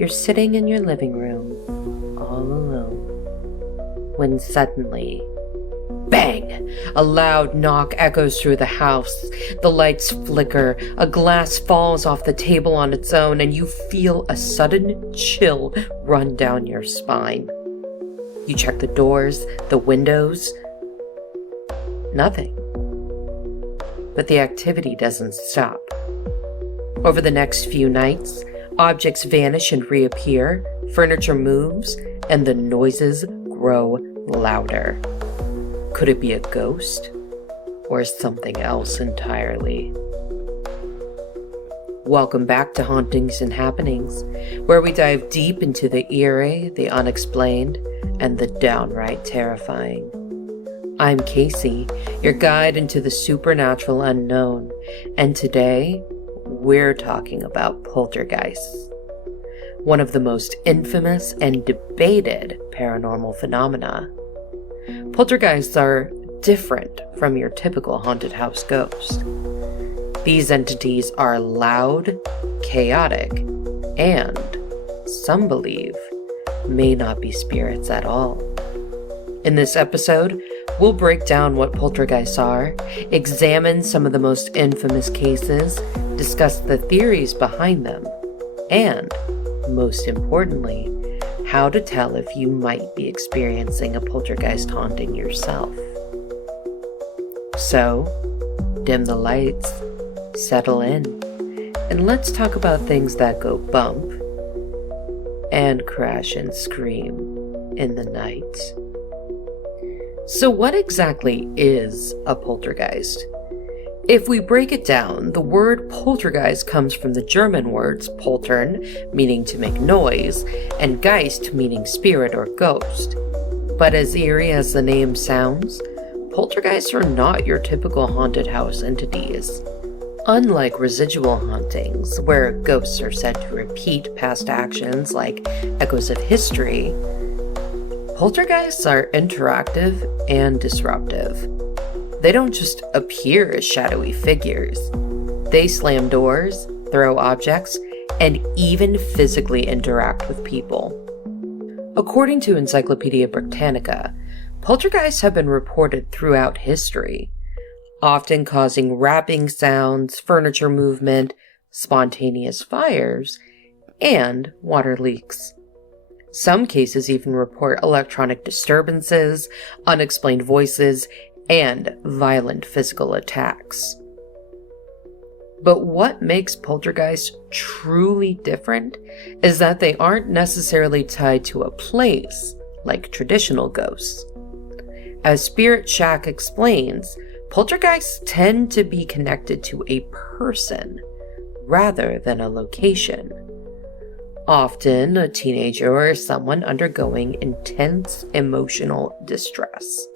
You're sitting in your living room, all alone, when suddenly, bang! A loud knock echoes through the house. The lights flicker, a glass falls off the table on its own, and you feel a sudden chill run down your spine. You check the doors, the windows. Nothing. But the activity doesn't stop. Over the next few nights, objects vanish and reappear, furniture moves, and the noises grow louder. Could it be a ghost? Or something else entirely? Welcome back to Hauntings and Happenings, where we dive deep into the eerie, the unexplained, and the downright terrifying. I'm Kasey, your guide into the supernatural unknown, and today, we're talking about poltergeists, one of the most infamous and debated paranormal phenomena. Poltergeists are different from your typical haunted house ghost. These entities are loud, chaotic, and, some believe, may not be spirits at all. In this episode, we'll break down what poltergeists are, examine some of the most infamous cases, discuss the theories behind them, and, most importantly, how to tell if you might be experiencing a poltergeist haunting yourself. So, dim the lights, settle in, and let's talk about things that go bump and crash and scream in the night. So what exactly is a poltergeist? If we break it down, the word poltergeist comes from the German words poltern, meaning to make noise, and geist, meaning spirit or ghost. But as eerie as the name sounds, poltergeists are not your typical haunted house entities. Unlike residual hauntings, where ghosts are said to repeat past actions like echoes of history, poltergeists are interactive and disruptive. They don't just appear as shadowy figures. They slam doors, throw objects, and even physically interact with people. According to Encyclopedia Britannica, poltergeists have been reported throughout history, often causing rapping sounds, furniture movement, spontaneous fires, and water leaks. Some cases even report electronic disturbances, unexplained voices, and violent physical attacks. But what makes poltergeists truly different is that they aren't necessarily tied to a place like traditional ghosts. As Spirit Shack explains, poltergeists tend to be connected to a person rather than a location. Often a teenager or someone undergoing intense emotional distress.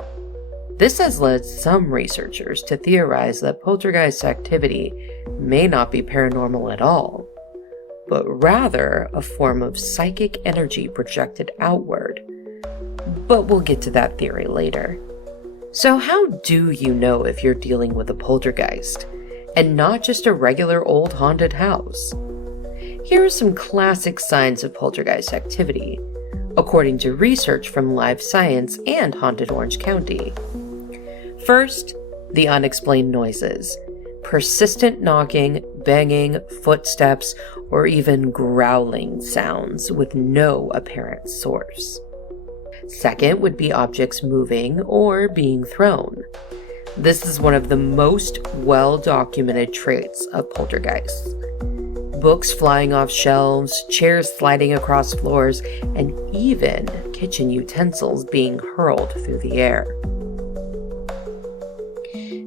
This has led some researchers to theorize that poltergeist activity may not be paranormal at all, but rather a form of psychic energy projected outward. But we'll get to that theory later. So how do you know if you're dealing with a poltergeist, and not just a regular old haunted house? Here are some classic signs of poltergeist activity, according to research from Live Science and Haunted Orange County. First, the unexplained noises. Persistent knocking, banging, footsteps, or even growling sounds with no apparent source. Second would be objects moving or being thrown. This is one of the most well-documented traits of poltergeists. Books flying off shelves, chairs sliding across floors, and even kitchen utensils being hurled through the air.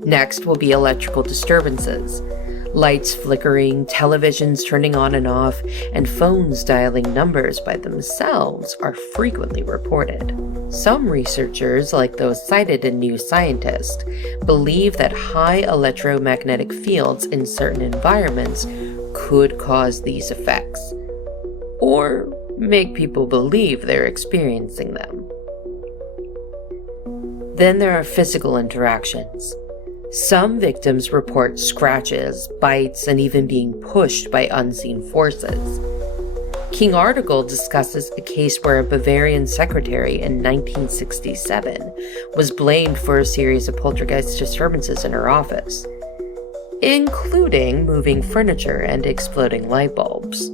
Next will be electrical disturbances. Lights flickering, televisions turning on and off, and phones dialing numbers by themselves are frequently reported. Some researchers, like those cited in New Scientist, believe that high electromagnetic fields in certain environments could cause these effects, or make people believe they're experiencing them. Then there are physical interactions. Some victims report scratches, bites, and even being pushed by unseen forces. King article discusses a case where a Bavarian secretary in 1967 was blamed for a series of poltergeist disturbances in her office, including moving furniture and exploding light bulbs.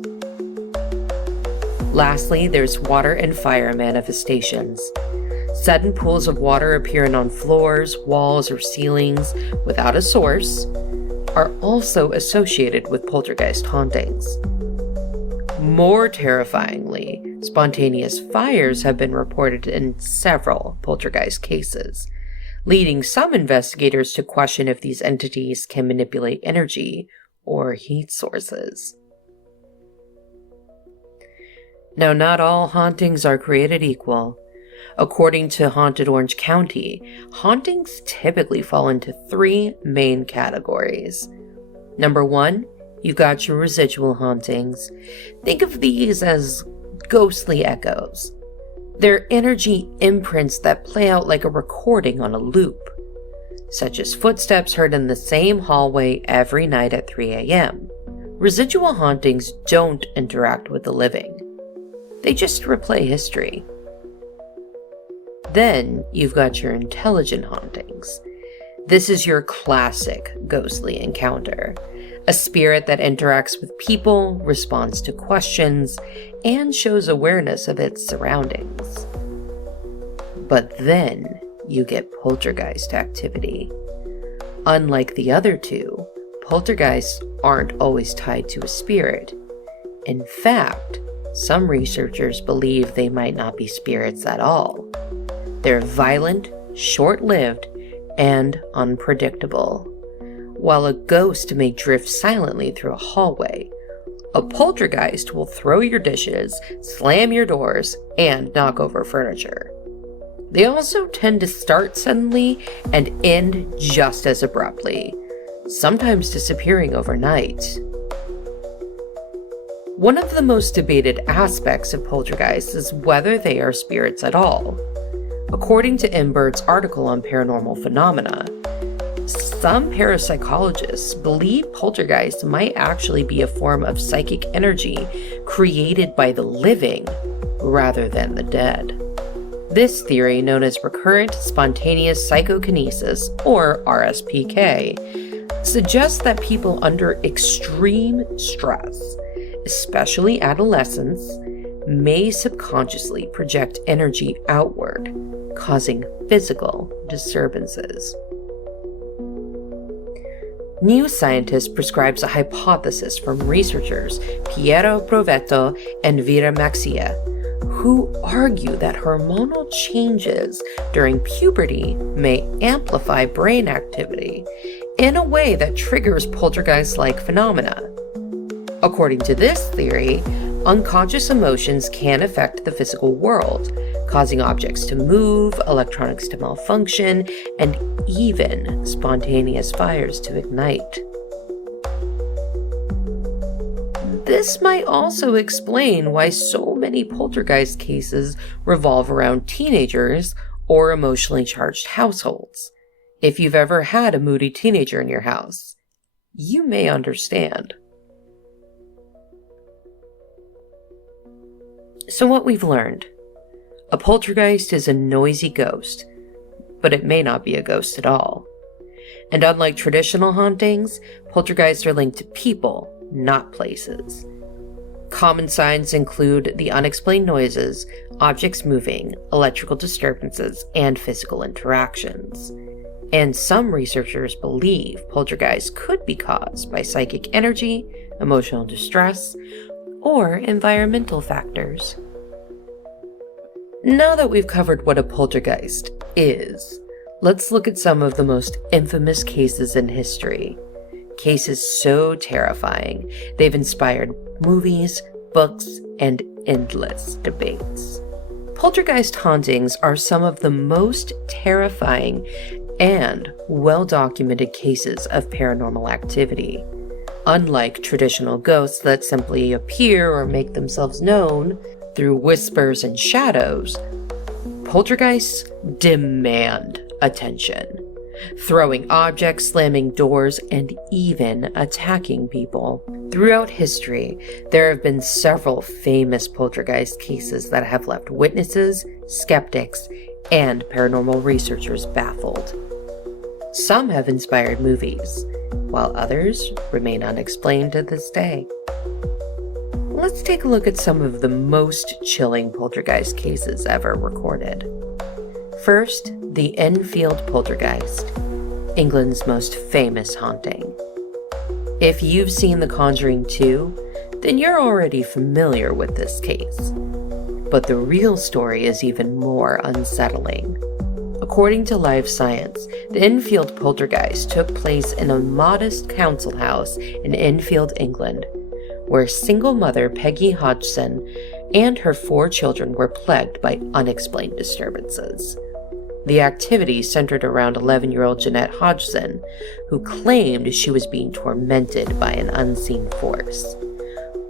Lastly, there's water and fire manifestations. Sudden pools of water appearing on floors, walls, or ceilings without a source are also associated with poltergeist hauntings. More terrifyingly, spontaneous fires have been reported in several poltergeist cases, leading some investigators to question if these entities can manipulate energy or heat sources. Now, not all hauntings are created equal. According to Haunted Orange County, hauntings typically fall into 3 main categories. Number 1, you've got your residual hauntings. Think of these as ghostly echoes. They're energy imprints that play out like a recording on a loop, such as footsteps heard in the same hallway every night at 3 a.m. Residual hauntings don't interact with the living. They just replay history. Then you've got your intelligent hauntings. This is your classic ghostly encounter. A spirit that interacts with people, responds to questions, and shows awareness of its surroundings. But then you get poltergeist activity. Unlike the other two, poltergeists aren't always tied to a spirit. In fact, some researchers believe they might not be spirits at all. They're violent, short-lived, and unpredictable. While a ghost may drift silently through a hallway, a poltergeist will throw your dishes, slam your doors, and knock over furniture. They also tend to start suddenly and end just as abruptly, sometimes disappearing overnight. One of the most debated aspects of poltergeists is whether they are spirits at all. According to Imbert's article on paranormal phenomena, some parapsychologists believe poltergeists might actually be a form of psychic energy created by the living rather than the dead. This theory, known as Recurrent Spontaneous Psychokinesis, or RSPK, suggests that people under extreme stress, especially adolescents, may subconsciously project energy outward, causing physical disturbances. New Scientist prescribes a hypothesis from researchers Piero Provetto and Vera Maxia, who argue that hormonal changes during puberty may amplify brain activity in a way that triggers poltergeist-like phenomena. According to this theory, unconscious emotions can affect the physical world, causing objects to move, electronics to malfunction, and even spontaneous fires to ignite. This might also explain why so many poltergeist cases revolve around teenagers or emotionally charged households. If you've ever had a moody teenager in your house, you may understand. So what we've learned: a poltergeist is a noisy ghost, but it may not be a ghost at all. And unlike traditional hauntings, poltergeists are linked to people, not places. Common signs include the unexplained noises, objects moving, electrical disturbances, and physical interactions. And some researchers believe poltergeists could be caused by psychic energy, emotional distress, or environmental factors. Now that we've covered what a poltergeist is, let's look at some of the most infamous cases in history. Cases so terrifying, they've inspired movies, books, and endless debates. Poltergeist hauntings are some of the most terrifying and well-documented cases of paranormal activity. Unlike traditional ghosts that simply appear or make themselves known through whispers and shadows, poltergeists demand attention, throwing objects, slamming doors, and even attacking people. Throughout history, there have been several famous poltergeist cases that have left witnesses, skeptics, and paranormal researchers baffled. Some have inspired movies, while others remain unexplained to this day. Let's take a look at some of the most chilling poltergeist cases ever recorded. First, the Enfield Poltergeist, England's most famous haunting. If you've seen The Conjuring 2, then you're already familiar with this case. But the real story is even more unsettling. According to Live Science, the Enfield Poltergeist took place in a modest council house in Enfield, England, where single mother Peggy Hodgson and her 4 children were plagued by unexplained disturbances. The activity centered around 11-year-old Jeanette Hodgson, who claimed she was being tormented by an unseen force.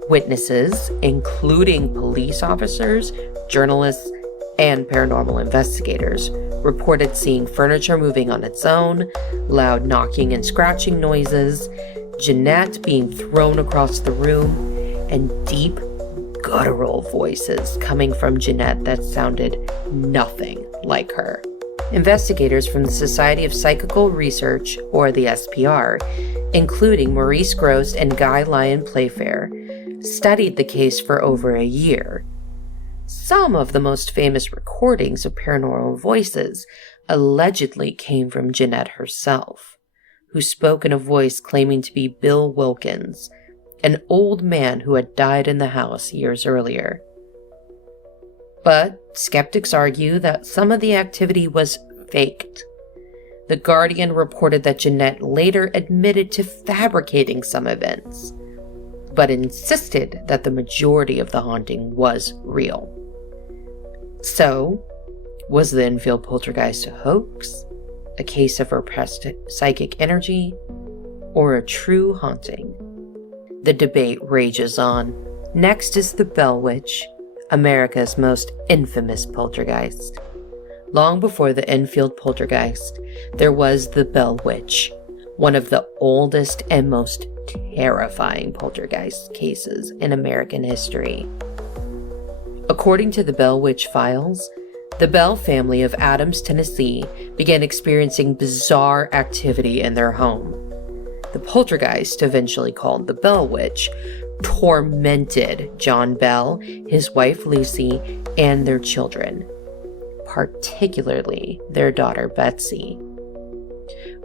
Witnesses, including police officers, journalists, and paranormal investigators, reported seeing furniture moving on its own, loud knocking and scratching noises, Jeanette being thrown across the room, and deep, guttural voices coming from Jeanette that sounded nothing like her. Investigators from the Society of Psychical Research, or the SPR, including Maurice Gross and Guy Lyon Playfair, studied the case for over a year. Some of the most famous recordings of paranormal voices allegedly came from Jeanette herself, who spoke in a voice claiming to be Bill Wilkins, an old man who had died in the house years earlier. But skeptics argue that some of the activity was faked. The Guardian reported that Jeanette later admitted to fabricating some events, but insisted that the majority of the haunting was real. So, was the Enfield Poltergeist a hoax, a case of repressed psychic energy, or a true haunting? The debate rages on. Next is the Bell Witch, America's most infamous poltergeist. Long before the Enfield Poltergeist, there was the Bell Witch, one of the oldest and most terrifying poltergeist cases in American history. According to the Bell Witch Files, the Bell family of Adams, Tennessee, began experiencing bizarre activity in their home. The poltergeist, eventually called the Bell Witch, tormented John Bell, his wife Lucy, and their children, particularly their daughter Betsy.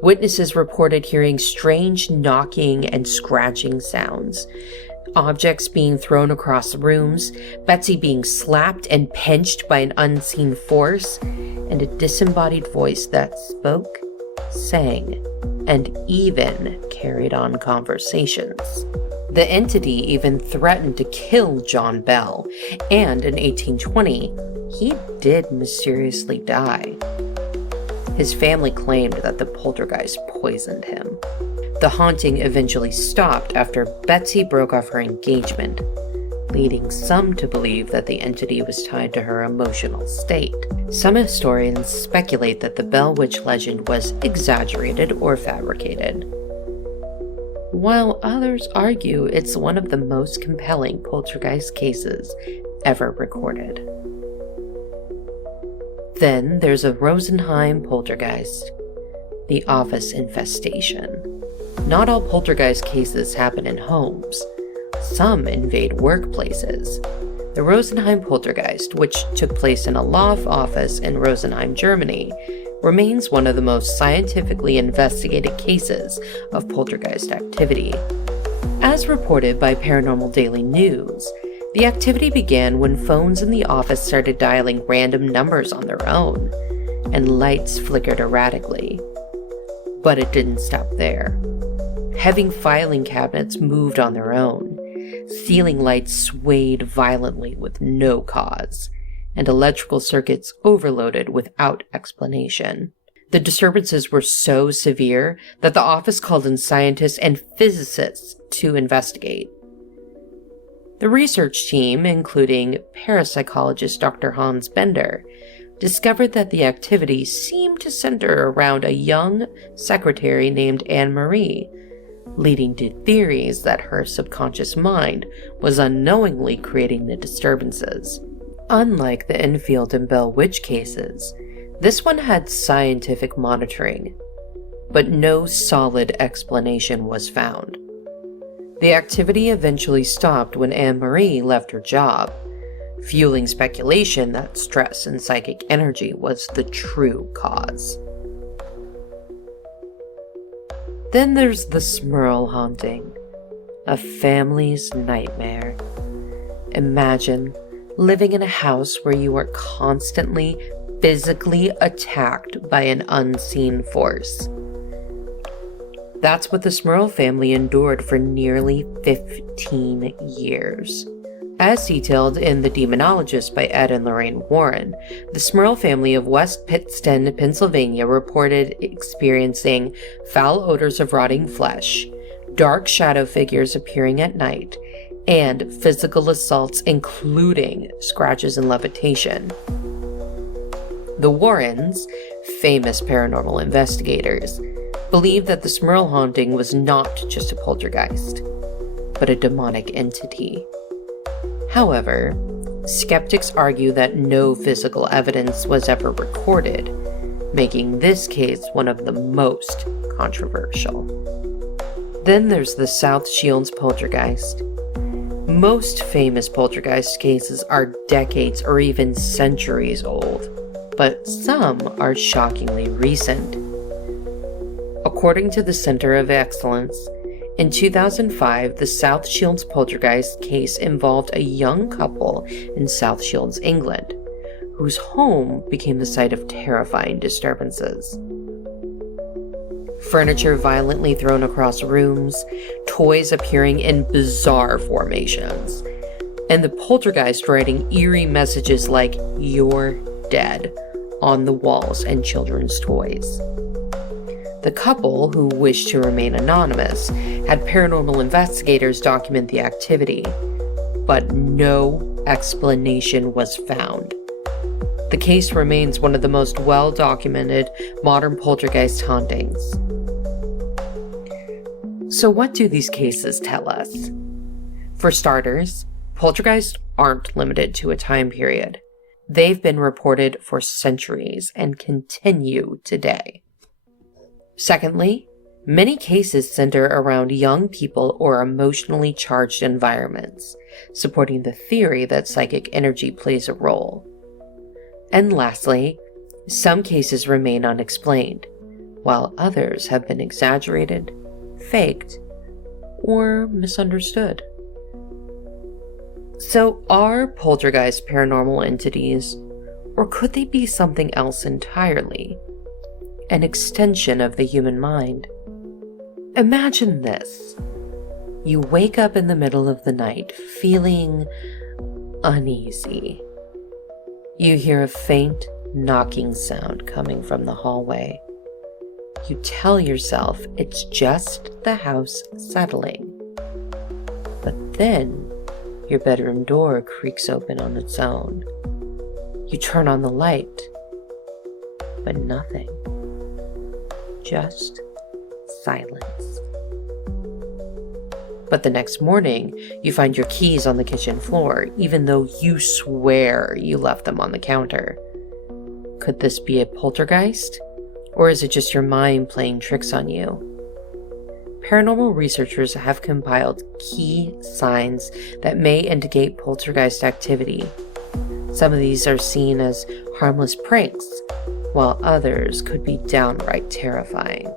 Witnesses reported hearing strange knocking and scratching sounds, objects being thrown across rooms, Betsy being slapped and pinched by an unseen force, and a disembodied voice that spoke, sang, and even carried on conversations. The entity even threatened to kill John Bell, and in 1820, he did mysteriously die. His family claimed that the poltergeist poisoned him. The haunting eventually stopped after Betsy broke off her engagement, leading some to believe that the entity was tied to her emotional state. Some historians speculate that the Bell Witch legend was exaggerated or fabricated, while others argue it's one of the most compelling poltergeist cases ever recorded. Then there's a Rosenheim Poltergeist, the office infestation. Not all poltergeist cases happen in homes. Some invade workplaces. The Rosenheim Poltergeist, which took place in a law office in Rosenheim, Germany, remains one of the most scientifically investigated cases of poltergeist activity. As reported by Paranormal Daily News, the activity began when phones in the office started dialing random numbers on their own, and lights flickered erratically. But it didn't stop there. Heavy filing cabinets moved on their own, ceiling lights swayed violently with no cause, and electrical circuits overloaded without explanation. The disturbances were so severe that the office called in scientists and physicists to investigate. The research team, including parapsychologist Dr. Hans Bender, discovered that the activity seemed to center around a young secretary named Anne Marie, leading to theories that her subconscious mind was unknowingly creating the disturbances. Unlike the Enfield and Bell witch cases, this one had scientific monitoring, but no solid explanation was found. The activity eventually stopped when Anne-Marie left her job, fueling speculation that stress and psychic energy was the true cause. Then there's the Smurl haunting, a family's nightmare. Imagine living in a house where you are constantly physically attacked by an unseen force. That's what the Smurl family endured for nearly 15 years. As detailed in The Demonologist by Ed and Lorraine Warren, the Smurl family of West Pittston, Pennsylvania reported experiencing foul odors of rotting flesh, dark shadow figures appearing at night, and physical assaults including scratches and levitation. The Warrens, famous paranormal investigators, believed that the Smurl haunting was not just a poltergeist, but a demonic entity. However, skeptics argue that no physical evidence was ever recorded, making this case one of the most controversial. Then there's the South Shields Poltergeist. Most famous poltergeist cases are decades or even centuries old, but some are shockingly recent. According to the Center of Excellence, in 2005, the South Shields Poltergeist case involved a young couple in South Shields, England, whose home became the site of terrifying disturbances. Furniture violently thrown across rooms, toys appearing in bizarre formations, and the poltergeist writing eerie messages like, "You're dead," on the walls and children's toys. The couple, who wished to remain anonymous, had paranormal investigators document the activity, but no explanation was found. The case remains one of the most well-documented modern poltergeist hauntings. So what do these cases tell us? For starters, poltergeists aren't limited to a time period. They've been reported for centuries and continue today. Secondly, many cases center around young people or emotionally charged environments, supporting the theory that psychic energy plays a role. And lastly, some cases remain unexplained, while others have been exaggerated, faked, or misunderstood. So are poltergeists paranormal entities, or could they be something else entirely? An extension of the human mind? Imagine this. You wake up in the middle of the night feeling uneasy. You hear a faint knocking sound coming from the hallway. You tell yourself it's just the house settling. But then your bedroom door creaks open on its own. You turn on the light, but nothing. Just silence. But the next morning, you find your keys on the kitchen floor, even though you swear you left them on the counter. Could this be a poltergeist? Or is it just your mind playing tricks on you? Paranormal researchers have compiled key signs that may indicate poltergeist activity. Some of these are seen as harmless pranks, while others could be downright terrifying.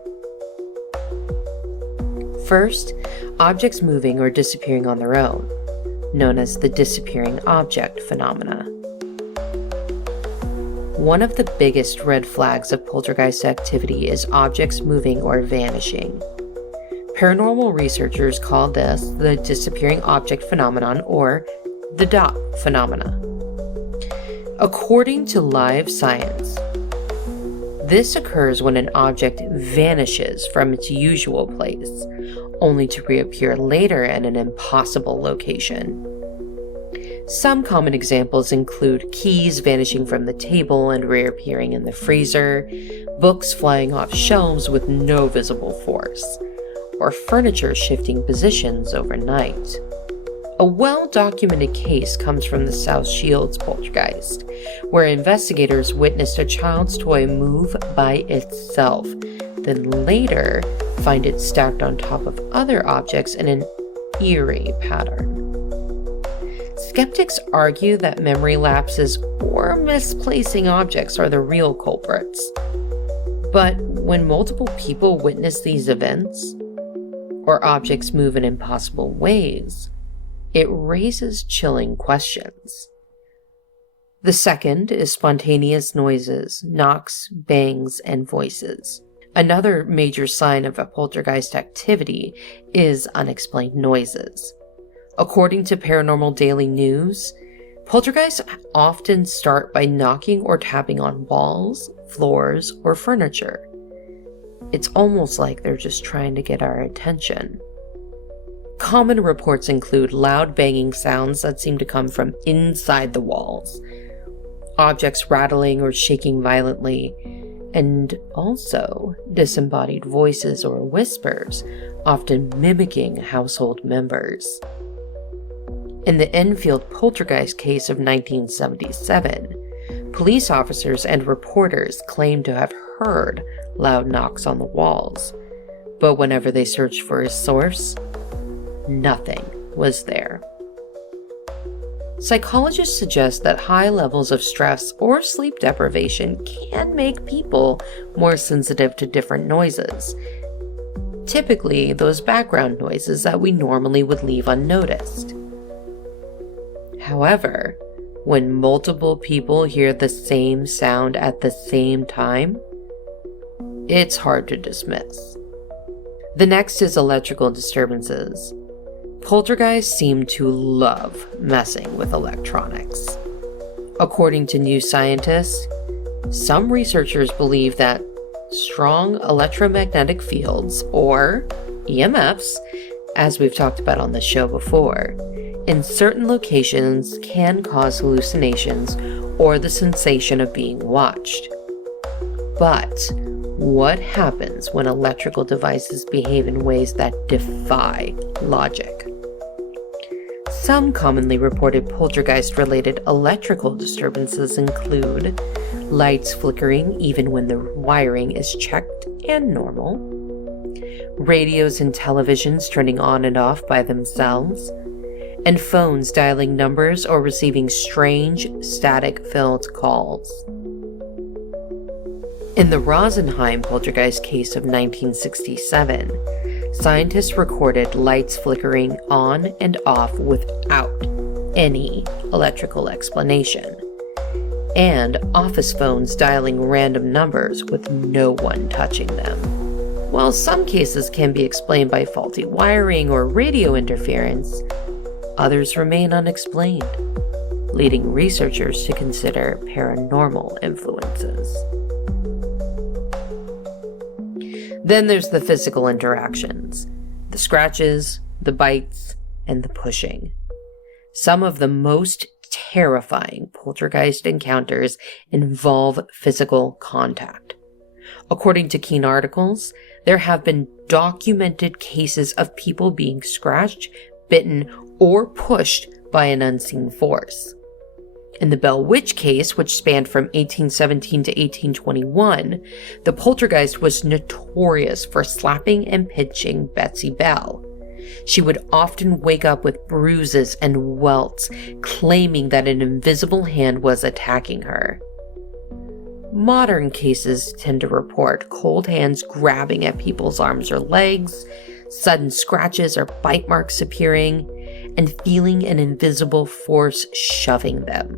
First, objects moving or disappearing on their own, known as the disappearing object phenomena. One of the biggest red flags of poltergeist activity is objects moving or vanishing. Paranormal researchers call this the disappearing object phenomenon, or the DOP phenomena. According to Live Science, this occurs when an object vanishes from its usual place, only to reappear later in an impossible location. Some common examples include keys vanishing from the table and reappearing in the freezer, books flying off shelves with no visible force, or furniture shifting positions overnight. A well-documented case comes from the South Shields Poltergeist, where investigators witnessed a child's toy move by itself, then later find it stacked on top of other objects in an eerie pattern. Skeptics argue that memory lapses or misplacing objects are the real culprits. But when multiple people witness these events, or objects move in impossible ways, it raises chilling questions. The second is spontaneous noises, knocks, bangs, and voices. Another major sign of a poltergeist activity is unexplained noises. According to Paranormal Daily News, poltergeists often start by knocking or tapping on walls, floors, or furniture. It's almost like they're just trying to get our attention. Common reports include loud banging sounds that seem to come from inside the walls, objects rattling or shaking violently, and also disembodied voices or whispers, often mimicking household members. In the Enfield Poltergeist case of 1977, police officers and reporters claimed to have heard loud knocks on the walls, but whenever they searched for a source, nothing was there. Psychologists suggest that high levels of stress or sleep deprivation can make people more sensitive to different noises. Typically, those background noises that we normally would leave unnoticed. However, when multiple people hear the same sound at the same time, it's hard to dismiss. The next is electrical disturbances. Poltergeists seem to love messing with electronics. According to New Scientist, some researchers believe that strong electromagnetic fields, or EMFs, as we've talked about on the show before, in certain locations can cause hallucinations or the sensation of being watched. But what happens when electrical devices behave in ways that defy logic? Some commonly reported poltergeist-related electrical disturbances include lights flickering even when the wiring is checked and normal, radios and televisions turning on and off by themselves, and phones dialing numbers or receiving strange, static-filled calls. In the Rosenheim Poltergeist case of 1967, scientists recorded lights flickering on and off without any electrical explanation, and office phones dialing random numbers with no one touching them. While some cases can be explained by faulty wiring or radio interference, others remain unexplained, leading researchers to consider paranormal influences. Then there's the physical interactions, the scratches, the bites, and the pushing. Some of the most terrifying poltergeist encounters involve physical contact. According to Keen articles, there have been documented cases of people being scratched, bitten, or pushed by an unseen force. In the Bell Witch case, which spanned from 1817 to 1821, the poltergeist was notorious for slapping and pinching Betsy Bell. She would often wake up with bruises and welts, claiming that an invisible hand was attacking her. Modern cases tend to report cold hands grabbing at people's arms or legs, sudden scratches or bite marks appearing, and feeling an invisible force shoving them.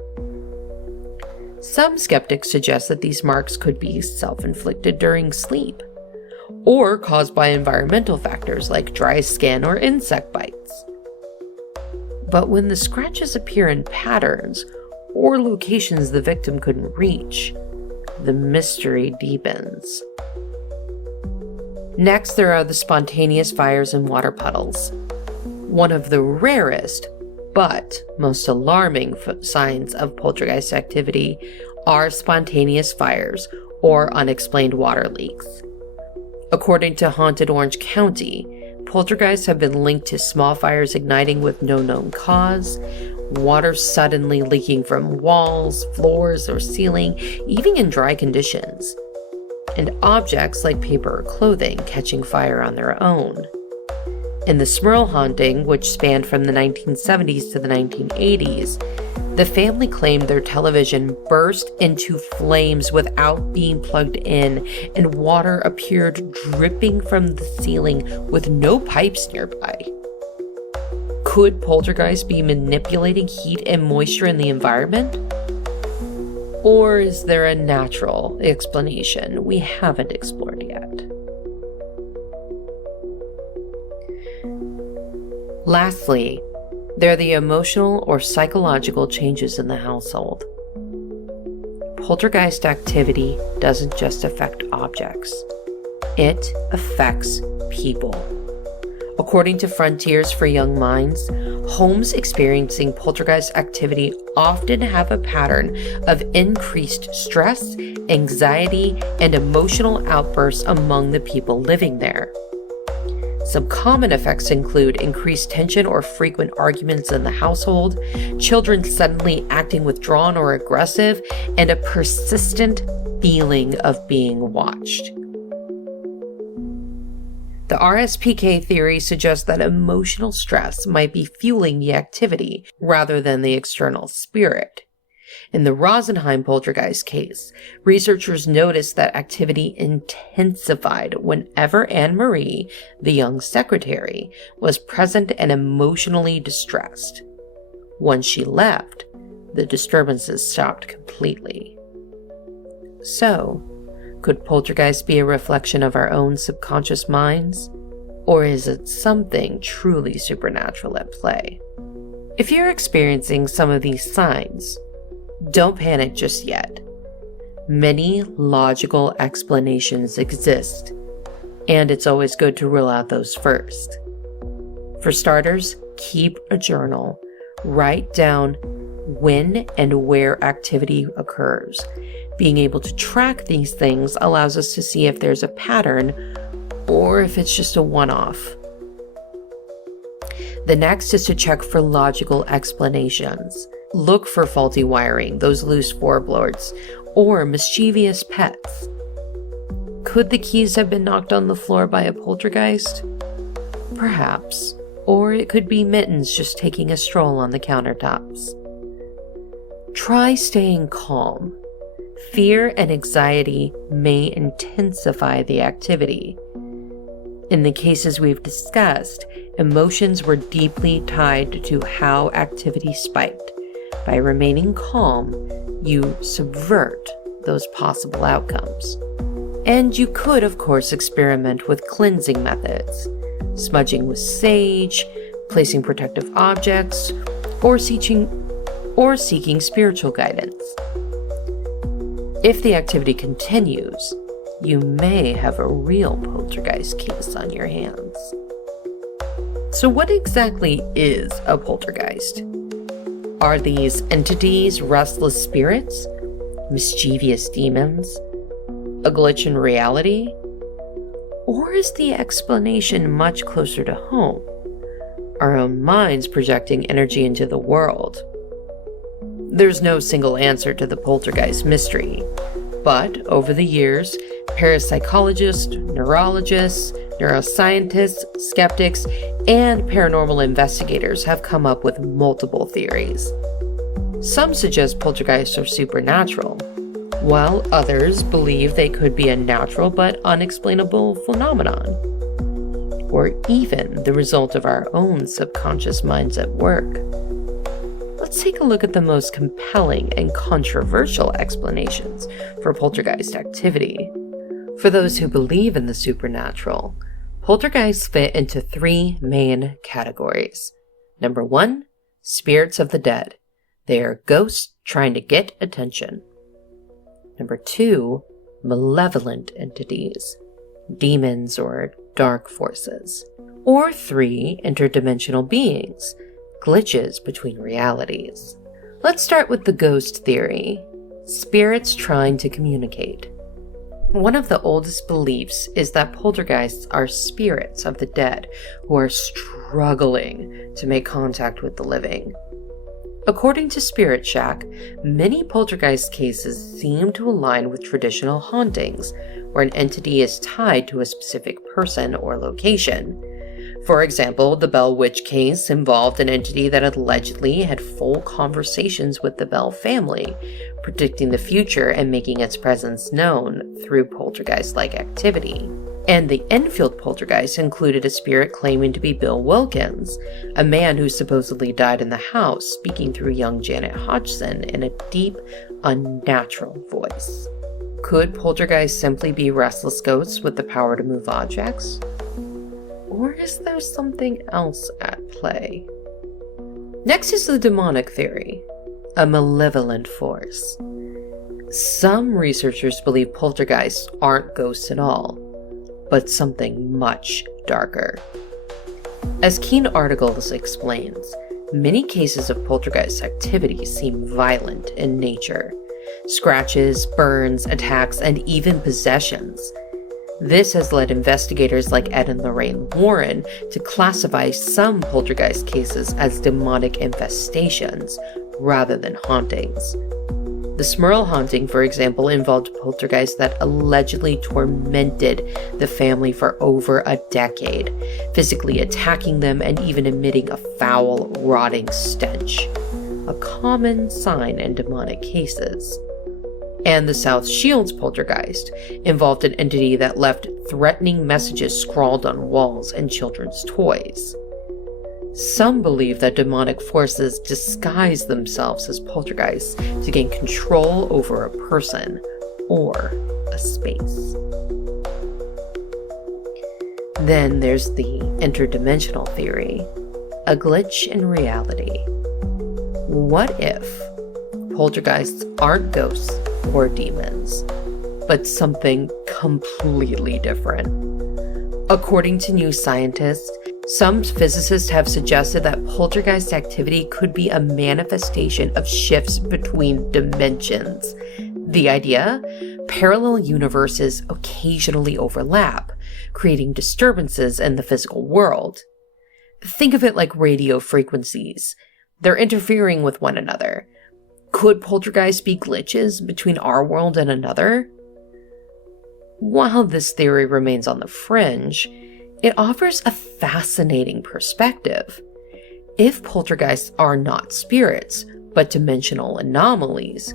Some skeptics suggest that these marks could be self-inflicted during sleep, or caused by environmental factors like dry skin or insect bites. But when the scratches appear in patterns or locations the victim couldn't reach, the mystery deepens. Next, there are the spontaneous fires and water puddles. One of the rarest, but most alarming signs of poltergeist activity are spontaneous fires or unexplained water leaks. According to Haunted Orange County, poltergeists have been linked to small fires igniting with no known cause, water suddenly leaking from walls, floors, or ceiling, even in dry conditions, and objects like paper or clothing catching fire on their own. In the Smurl haunting, which spanned from the 1970s to the 1980s, the family claimed their television burst into flames without being plugged in, and water appeared dripping from the ceiling with no pipes nearby. Could poltergeists be manipulating heat and moisture in the environment? Or is there a natural explanation we haven't explored yet? Lastly, there are the emotional or psychological changes in the household. Poltergeist activity doesn't just affect objects. It affects people. According to Frontiers for Young Minds, homes experiencing poltergeist activity often have a pattern of increased stress, anxiety, and emotional outbursts among the people living there. Some common effects include increased tension or frequent arguments in the household, children suddenly acting withdrawn or aggressive, and a persistent feeling of being watched. The RSPK theory suggests that emotional stress might be fueling the activity rather than the external spirit. In the Rosenheim Poltergeist case, researchers noticed that activity intensified whenever Anne-Marie, the young secretary, was present and emotionally distressed. Once she left, the disturbances stopped completely. So, could poltergeist be a reflection of our own subconscious minds? Or is it something truly supernatural at play? If you're experiencing some of these signs, don't panic just yet. Many logical explanations exist, and it's always good to rule out those first. For starters, keep a journal. Write down when and where activity occurs. Being able to track these things allows us to see if there's a pattern or if it's just a one-off. The next is to check for logical explanations. Look for faulty wiring, those loose floorboards, or mischievous pets. Could the keys have been knocked on the floor by a poltergeist? Perhaps. Or it could be Mittens just taking a stroll on the countertops. Try staying calm. Fear and anxiety may intensify the activity. In the cases we've discussed, emotions were deeply tied to how activity spiked. By remaining calm, you subvert those possible outcomes. And you could, of course, experiment with cleansing methods, smudging with sage, placing protective objects, or seeking spiritual guidance. If the activity continues, you may have a real poltergeist case on your hands. So what exactly is a poltergeist? Are these entities restless spirits, mischievous demons, a glitch in reality? Or is the explanation much closer to home? Our own minds projecting energy into the world? There's no single answer to the poltergeist mystery, but over the years, parapsychologists, neurologists, neuroscientists, skeptics, and paranormal investigators have come up with multiple theories. Some suggest poltergeists are supernatural, while others believe they could be a natural but unexplainable phenomenon, or even the result of our own subconscious minds at work. Let's take a look at the most compelling and controversial explanations for poltergeist activity. For those who believe in the supernatural, poltergeists fit into three main categories. Number 1, spirits of the dead. They are ghosts trying to get attention. Number 2, malevolent entities, demons or dark forces. Or 3, interdimensional beings, glitches between realities. Let's start with the ghost theory, spirits trying to communicate. One of the oldest beliefs is that poltergeists are spirits of the dead who are struggling to make contact with the living. According to Spirit Shack, many poltergeist cases seem to align with traditional hauntings, where an entity is tied to a specific person or location. For example, the Bell Witch case involved an entity that allegedly had full conversations with the Bell family, predicting the future and making its presence known through poltergeist-like activity. And the Enfield Poltergeist included a spirit claiming to be Bill Wilkins, a man who supposedly died in the house, speaking through young Janet Hodgson in a deep, unnatural voice. Could poltergeists simply be restless ghosts with the power to move objects? Or is there something else at play? Next is the demonic theory, a malevolent force. Some researchers believe poltergeists aren't ghosts at all, but something much darker. As Keen Articles explains, many cases of poltergeist activity seem violent in nature. Scratches, burns, attacks, and even possessions. This has led investigators like Ed and Lorraine Warren to classify some poltergeist cases as demonic infestations rather than hauntings. The Smurl haunting, for example, involved poltergeists that allegedly tormented the family for over a decade, physically attacking them and even emitting a foul, rotting stench, a common sign in demonic cases. And the South Shields poltergeist involved an entity that left threatening messages scrawled on walls and children's toys. Some believe that demonic forces disguise themselves as poltergeists to gain control over a person or a space. Then there's the interdimensional theory, a glitch in reality. What if poltergeists aren't ghosts or demons, but something completely different? According to New Scientist, some physicists have suggested that poltergeist activity could be a manifestation of shifts between dimensions. The idea? Parallel universes occasionally overlap, creating disturbances in the physical world. Think of it like radio frequencies. They're interfering with one another. Could poltergeists be glitches between our world and another? While this theory remains on the fringe, it offers a fascinating perspective. If poltergeists are not spirits, but dimensional anomalies,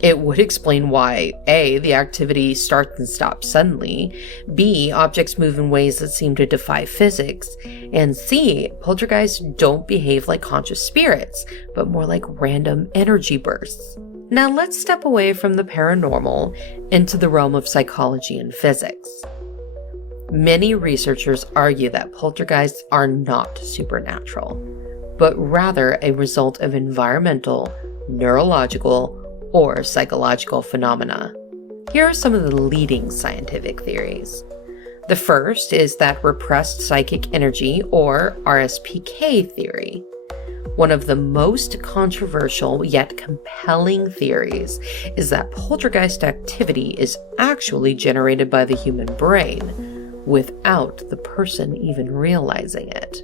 it would explain why A, the activity starts and stops suddenly, B, objects move in ways that seem to defy physics, and C, poltergeists don't behave like conscious spirits, but more like random energy bursts. Now let's step away from the paranormal into the realm of psychology and physics. Many researchers argue that poltergeists are not supernatural, but rather a result of environmental, neurological, or psychological phenomena. Here are some of the leading scientific theories. The first is that repressed psychic energy, or RSPK theory. One of the most controversial yet compelling theories is that poltergeist activity is actually generated by the human brain, without the person even realizing it.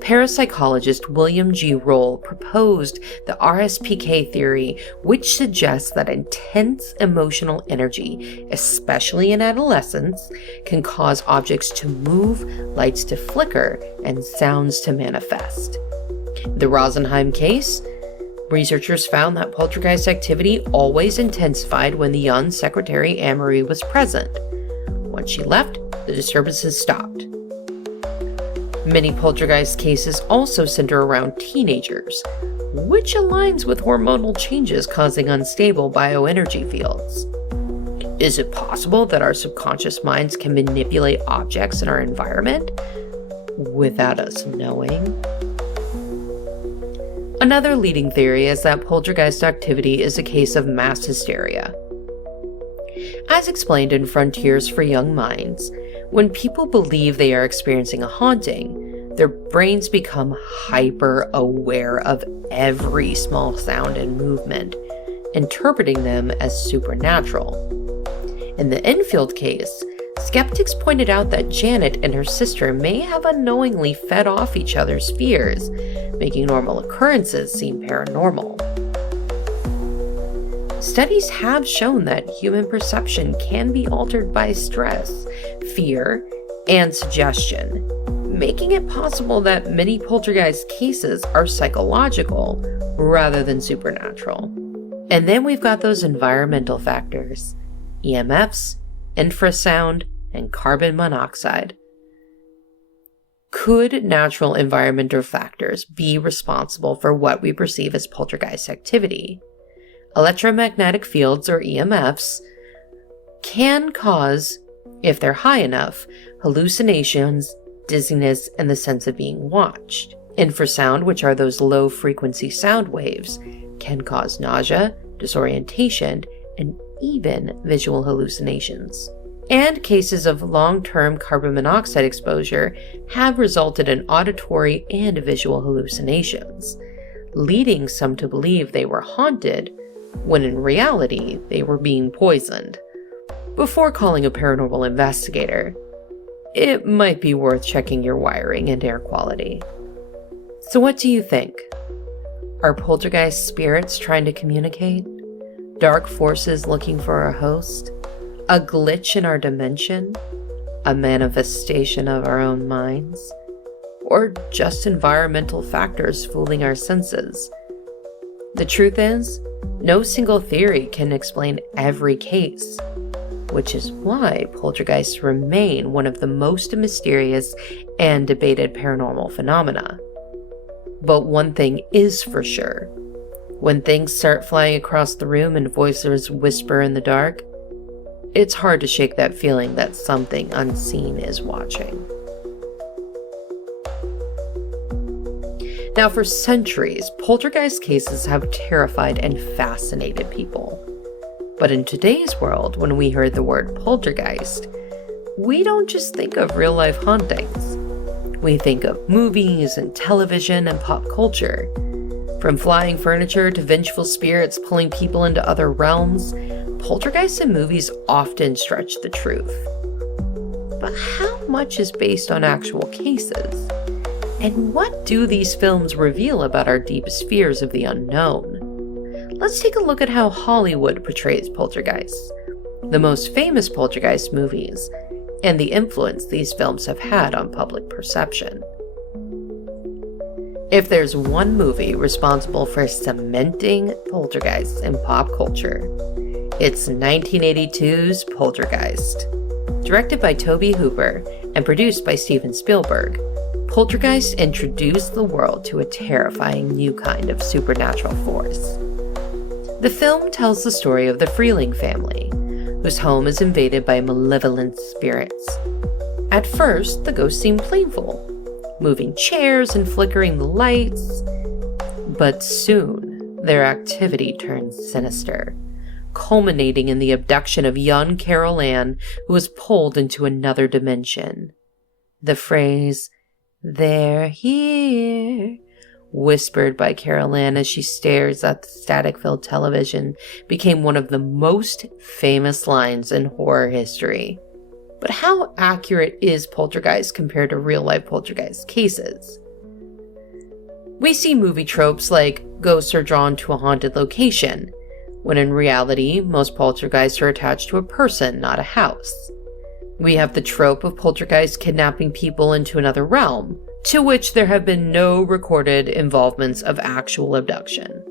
Parapsychologist William G. Roll proposed the RSPK theory, which suggests that intense emotional energy, especially in adolescence, can cause objects to move, lights to flicker, and sounds to manifest. The Rosenheim case, researchers found that poltergeist activity always intensified when the young secretary Anne-Marie was present. Once she left, the disturbances stopped. Many poltergeist cases also center around teenagers, which aligns with hormonal changes causing unstable bioenergy fields. Is it possible that our subconscious minds can manipulate objects in our environment without us knowing? Another leading theory is that poltergeist activity is a case of mass hysteria. As explained in Frontiers for Young Minds, when people believe they are experiencing a haunting, their brains become hyper-aware of every small sound and movement, interpreting them as supernatural. In the Enfield case, skeptics pointed out that Janet and her sister may have unknowingly fed off each other's fears, making normal occurrences seem paranormal. Studies have shown that human perception can be altered by stress, fear, and suggestion, making it possible that many poltergeist cases are psychological rather than supernatural. And then we've got those environmental factors: EMFs, infrasound, and carbon monoxide. Could natural environmental factors be responsible for what we perceive as poltergeist activity? Electromagnetic fields, or EMFs, can cause, if they're high enough, hallucinations, dizziness, and the sense of being watched. Infrasound, which are those low-frequency sound waves, can cause nausea, disorientation, and even visual hallucinations. And cases of long-term carbon monoxide exposure have resulted in auditory and visual hallucinations, leading some to believe they were haunted, when in reality they were being poisoned. Before calling a paranormal investigator, it might be worth checking your wiring and air quality. So what do you think? Are poltergeist spirits trying to communicate? Dark forces looking for a host? A glitch in our dimension? A manifestation of our own minds? Or just environmental factors fooling our senses? The truth is, no single theory can explain every case, which is why poltergeists remain one of the most mysterious and debated paranormal phenomena. But one thing is for sure: when things start flying across the room and voices whisper in the dark, it's hard to shake that feeling that something unseen is watching. Now, for centuries, poltergeist cases have terrified and fascinated people. But in today's world, when we hear the word poltergeist, we don't just think of real-life hauntings. We think of movies and television and pop culture. From flying furniture to vengeful spirits pulling people into other realms, poltergeists in movies often stretch the truth. But how much is based on actual cases? And what do these films reveal about our deepest fears of the unknown? Let's take a look at how Hollywood portrays poltergeists, the most famous poltergeist movies, and the influence these films have had on public perception. If there's one movie responsible for cementing poltergeists in pop culture, it's 1982's Poltergeist. Directed by Tobe Hooper and produced by Steven Spielberg, Poltergeist introduced the world to a terrifying new kind of supernatural force. The film tells the story of the Freeling family, whose home is invaded by malevolent spirits. At first, the ghosts seem playful, moving chairs and flickering the lights, but soon their activity turns sinister, culminating in the abduction of young Carol Ann, who was pulled into another dimension. The phrase, "They're here," whispered by Carol Ann as she stares at the static-filled television, became one of the most famous lines in horror history. But how accurate is poltergeist compared to real-life poltergeist cases? We see movie tropes like ghosts are drawn to a haunted location, when in reality, most poltergeists are attached to a person, not a house. We have the trope of poltergeists kidnapping people into another realm, to which there have been no recorded involvements of actual abduction.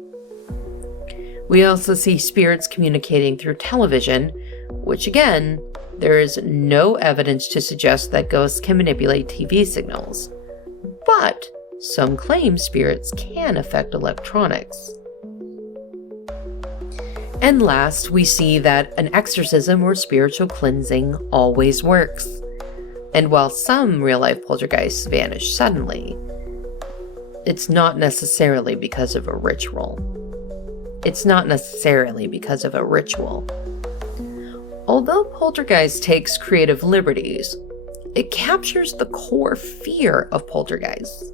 We also see spirits communicating through television, which again, there is no evidence to suggest that ghosts can manipulate TV signals. But some claim spirits can affect electronics. And last, we see that an exorcism or spiritual cleansing always works. And while some real-life poltergeists vanish suddenly, it's not necessarily because of a ritual. Although Poltergeist takes creative liberties, it captures the core fear of poltergeists,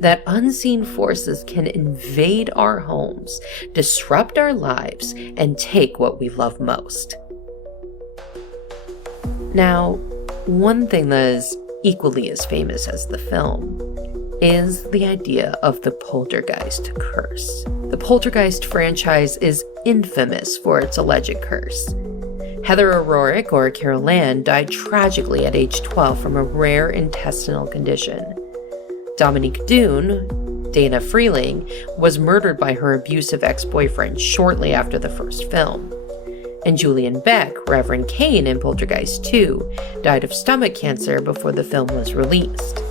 that unseen forces can invade our homes, disrupt our lives, and take what we love most. Now, one thing that is equally as famous as the film is the idea of the Poltergeist curse. The Poltergeist franchise is infamous for its alleged curse. Heather O'Rourke, or Carol Ann, died tragically at age 12 from a rare intestinal condition. Dominique Dune, Dana Freeling, was murdered by her abusive ex-boyfriend shortly after the first film. And Julian Beck, Reverend Kane in Poltergeist 2, died of stomach cancer before the film was released.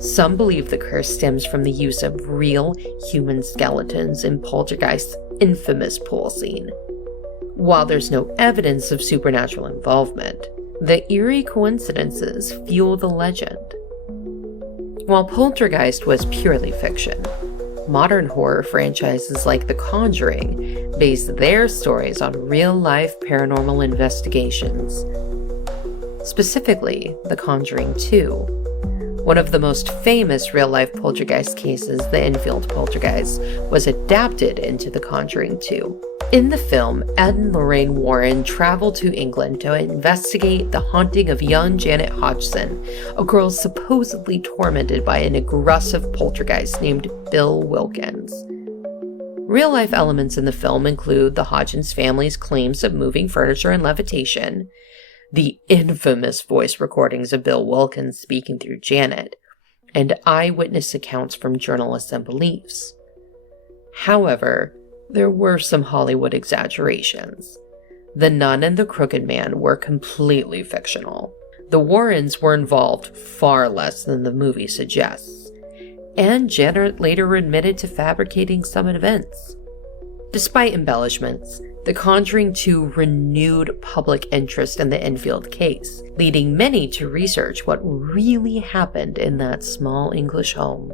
Some believe the curse stems from the use of real human skeletons in Poltergeist's infamous pool scene. While there's no evidence of supernatural involvement, the eerie coincidences fuel the legend. While Poltergeist was purely fiction, modern horror franchises like The Conjuring base their stories on real-life paranormal investigations. Specifically, The Conjuring 2. One of the most famous real-life poltergeist cases, the Enfield Poltergeist, was adapted into The Conjuring 2. In the film, Ed and Lorraine Warren travel to England to investigate the haunting of young Janet Hodgson, a girl supposedly tormented by an aggressive poltergeist named Bill Wilkins. Real-life elements in the film include the Hodgins family's claims of moving furniture and levitation, the infamous voice recordings of Bill Wilkins speaking through Janet, and eyewitness accounts from journalists and beliefs. However, there were some Hollywood exaggerations. The Nun and the Crooked Man were completely fictional. The Warrens were involved far less than the movie suggests, and Janet later admitted to fabricating some events. Despite embellishments, The Conjuring 2 renewed public interest in the Enfield case, leading many to research what really happened in that small English home.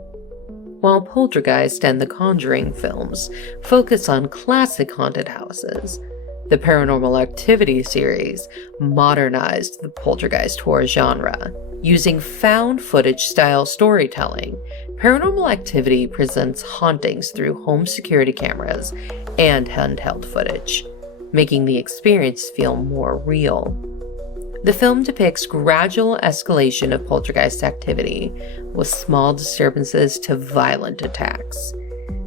While Poltergeist and The Conjuring films focus on classic haunted houses, the Paranormal Activity series modernized the poltergeist horror genre. Using found footage-style storytelling, Paranormal Activity presents hauntings through home security cameras and handheld footage, making the experience feel more real. The film depicts gradual escalation of poltergeist activity, with small disturbances to violent attacks.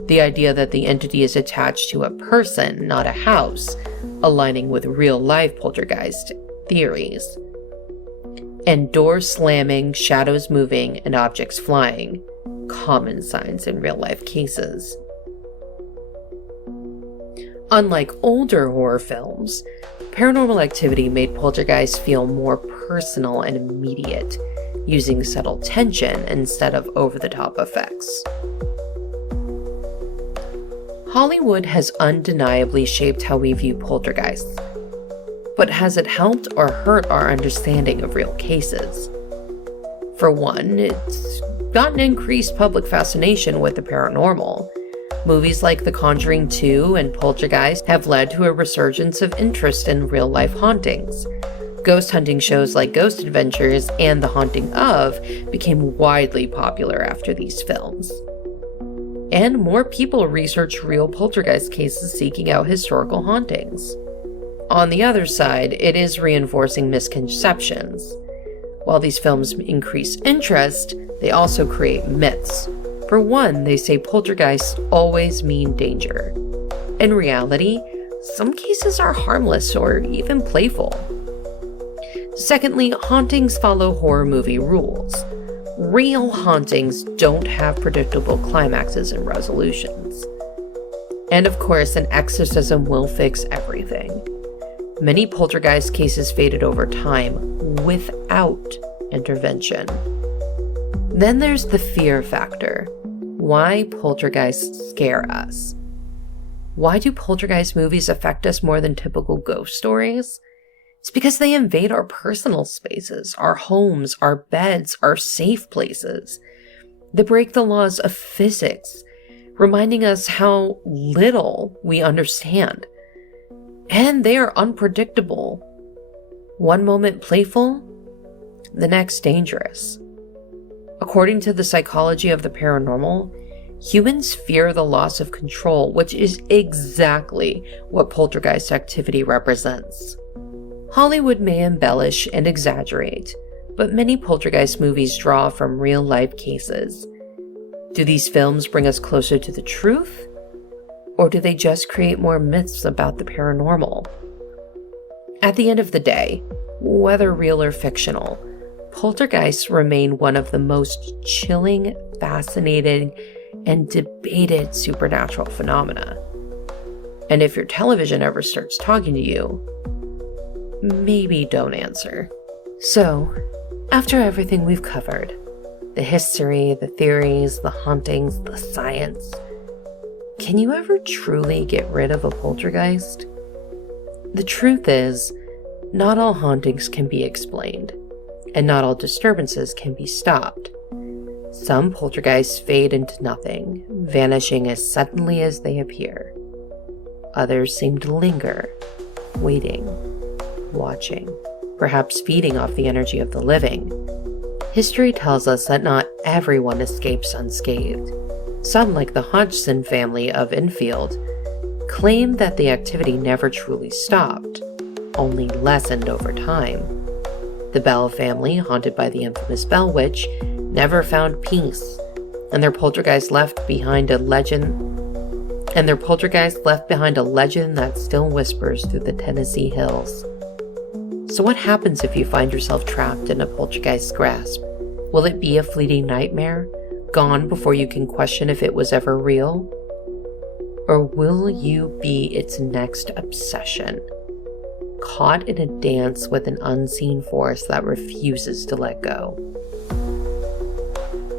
The idea that the entity is attached to a person, not a house, aligning with real-life poltergeist theories. And doors slamming, shadows moving, and objects flying, common signs in real-life cases. Unlike older horror films, Paranormal Activity made poltergeists feel more personal and immediate, using subtle tension instead of over-the-top effects. Hollywood has undeniably shaped how we view poltergeists, but has it helped or hurt our understanding of real cases? For one, it's gotten increased public fascination with the paranormal. Movies like The Conjuring 2 and Poltergeist have led to a resurgence of interest in real-life hauntings. Ghost hunting shows like Ghost Adventures and The Haunting of became widely popular after these films. And more people research real poltergeist cases seeking out historical hauntings. On the other side, it is reinforcing misconceptions. While these films increase interest, they also create myths. For one, they say poltergeists always mean danger. In reality, some cases are harmless or even playful. Secondly, hauntings follow horror movie rules. Real hauntings don't have predictable climaxes and resolutions. And of course, an exorcism will fix everything. Many poltergeist cases faded over time without intervention. Then there's the fear factor. Why poltergeists scare us? Why do poltergeist movies affect us more than typical ghost stories? It's because they invade our personal spaces, our homes, our beds, our safe places. They break the laws of physics, reminding us how little we understand. And they are unpredictable. One moment playful, the next dangerous. According to the psychology of the paranormal, humans fear the loss of control, which is exactly what poltergeist activity represents. Hollywood may embellish and exaggerate, but many poltergeist movies draw from real-life cases. Do these films bring us closer to the truth? Or do they just create more myths about the paranormal? At the end of the day, whether real or fictional, poltergeists remain one of the most chilling, fascinating, and debated supernatural phenomena. And if your television ever starts talking to you, maybe don't answer. So, after everything we've covered, the history, the theories, the hauntings, the science, can you ever truly get rid of a poltergeist? The truth is, not all hauntings can be explained, and not all disturbances can be stopped. Some poltergeists fade into nothing, vanishing as suddenly as they appear. Others seem to linger, waiting, watching, perhaps feeding off the energy of the living. History tells us that not everyone escapes unscathed. Some, like the Hodgson family of Enfield, claim that the activity never truly stopped, only lessened over time. The Bell family, haunted by the infamous Bell Witch, never found peace, and their poltergeist left behind a legend that still whispers through the Tennessee hills. So what happens if you find yourself trapped in a poltergeist's grasp? Will it be a fleeting nightmare, gone before you can question if it was ever real? Or will you be its next obsession, caught in a dance with an unseen force that refuses to let go?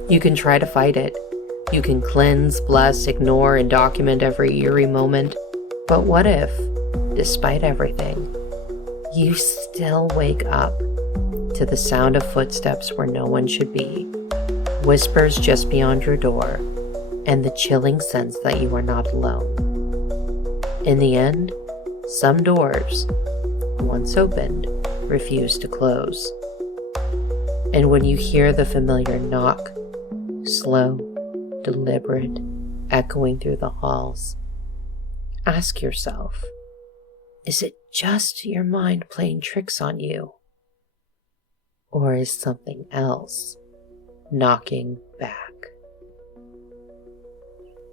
You can try to fight it. You can cleanse, bless, ignore, and document every eerie moment. But what if, despite everything, you still wake up to the sound of footsteps where no one should be, whispers just beyond your door, and the chilling sense that you are not alone? In the end, some doors, once opened, refuse to close. And when you hear the familiar knock, slow, deliberate, echoing through the halls, ask yourself, is it just your mind playing tricks on you? Or is something else knocking back?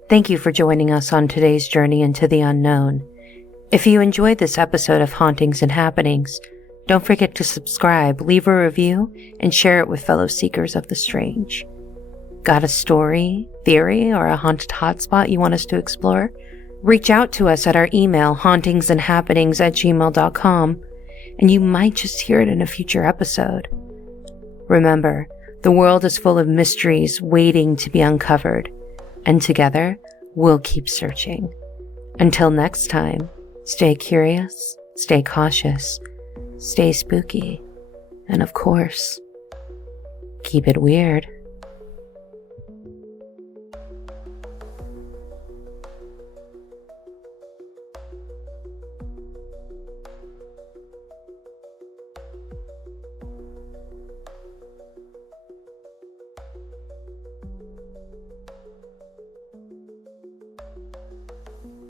Thank you for joining us on today's journey into the unknown. If you enjoyed this episode of Hauntings and Happenings, don't forget to subscribe, leave a review, and share it with fellow seekers of the strange. Got a story, theory, or a haunted hotspot you want us to explore? Reach out to us at our email, hauntingsandhappenings@gmail.com, and you might just hear it in a future episode. Remember, the world is full of mysteries waiting to be uncovered, and together, we'll keep searching. Until next time, stay curious, stay cautious, stay spooky, and of course, keep it weird.